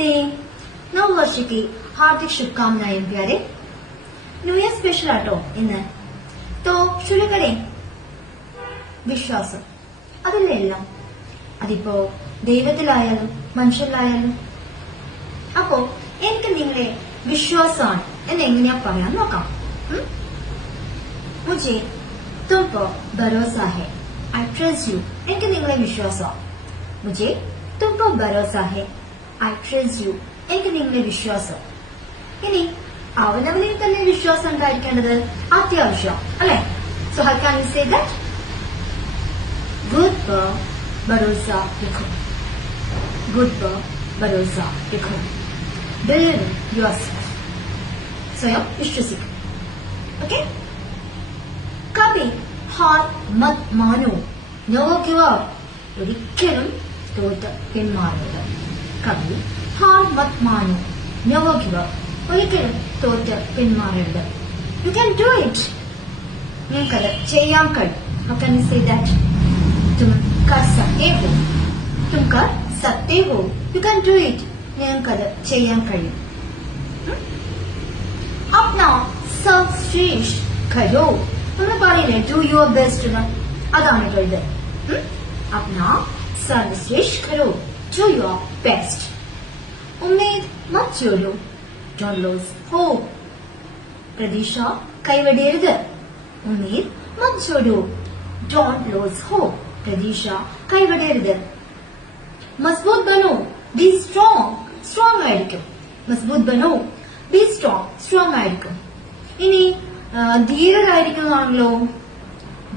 नमस्ते, नव वर्ष की हार्दिक शुभकामनाएं प्यारे. न्यू ईयर स्पेशल आട്ടോ ഇന്ന്. तो शुरू करें. വിശ്വാസം അതല്ലേ എല്ലാം. അതിപ്പോ ദൈവത്തിലായാലും മനുഷ്യരിലായാലും. അപ്പോ എനിക്ക് നിങ്ങളെ വിശ്വാസമാണ് എന്ന് എങ്ങനെയാ പറയാൻ നോക്കാം. मुझे तुम पर भरोसा है. I trust you. എനിക്ക് നിങ്ങളെ വിശ്വാസം. मुझे तुम पर भरोसा है. I trust you. എനിക്ക് നിങ്ങളെ വിശ്വാസം. ഇനി അവനവനിൽ തന്നെ വിശ്വാസം ഉണ്ടായിരിക്കേണ്ടത് അത്യാവശ്യം അല്ലെ. So how can you say that? खुद पर भरोसा रखो. खुद पर भरोसा रखो. Believe in yourself. സ്വയം വിശ്വസിക്കും. Okay? कभी हार मत मानो. Never give up. ഒരിക്കലും തോറ്റ് പിന്മാറരുത്. കവി ഹാർ മത് മാനോ. Never give up. ഒരിക്കലും തോറ്റ് പിന്മാറരുത്. You can do it. നിങ്ങൾക്കത് ചെയ്യാൻ കഴിയും. How can you say that? തും കർ സക്തേ ഹോ. തും കർ സക്തേ ഹോ. You can do it. നിങ്ങൾക്കത് ചെയ്യാൻ കഴിയും. അപ്നാ സർവ്വശ്രേഷ്ഠ കരോ. നമ്മൾ പറയില്ലേ ഡു യുവർ ബെസ്റ്റ് എന്ന്. അതാണ് ഇത്. अपना सर्वश्रेष्ठ करो. Do your best. उम्मीद मत छोड़ो. Don't lose hope. प्रतीക്ഷ കൈവിടരുത്. उम्मीद मत छोड़ो. Don't lose hope. प्रतीക്ഷ കൈവിടരുത്. मजबूत बनो. Be strong. Strong ആയിരിക്കും. मजबूत बनो. Be strong. Strong ആയിരിക്കും. ഇനി ധീരരായിരിക്കുന്നതാണല്ലോ.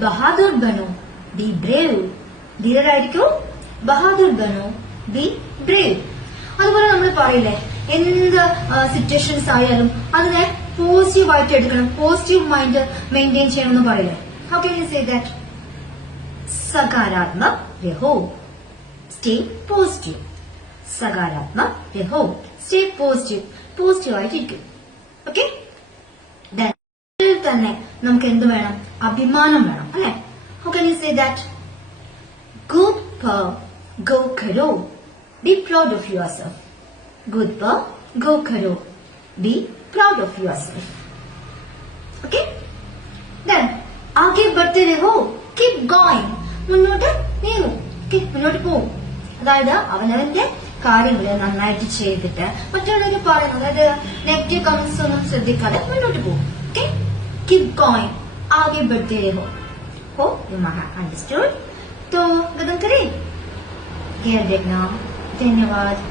बहादुर बनो. Be brave. ധീരരായിരിക്കും. ബഹാദുർ ബനോ. Be brave. അതുപോലെ നമ്മൾ പറയില്ലേ എന്ത് സിറ്റുവേഷൻസ് ആയാലും അതിനെ പോസിറ്റീവ് ആയിട്ട് എടുക്കണം. പോസിറ്റീവ് മൈൻഡ് മെയിൻറ്റെയിൻ ചെയ്യണമെന്ന് പറയില്ലേ. How can you say that? സകാരാത്മക് രഹോ. Stay positive. സകാരാത്മക് രഹോ. Stay positive. പോസിറ്റീവ് ആയിട്ടിരിക്കും. ഓക്കെ. തന്നെ നമുക്ക് എന്ത് വേണം? അഭിമാനം വേണം അല്ലെ. How can you say that? खुद पर go करो. Be proud of yourself. खुद पर go करो. Be proud of yourself. Okay? Then आगे बढ़ते रहो. Keep going. മുന്നോട്ട് നീങ്ങും. മുന്നോട്ട് പോകും. അതായത് അവനവന്റെ കാര്യങ്ങൾ നന്നായിട്ട് ചെയ്തിട്ട് മറ്റുള്ളവർ പറയുന്നത് അതായത് നെഗറ്റീവ് കമന്റ്സ് ഒന്നും ശ്രദ്ധിക്കാതെ മുന്നോട്ട് പോകും. Okay? Keep going. आगे बढ़ते रहो. Hope you might have understood. तो गदन करें. धन्यवाद.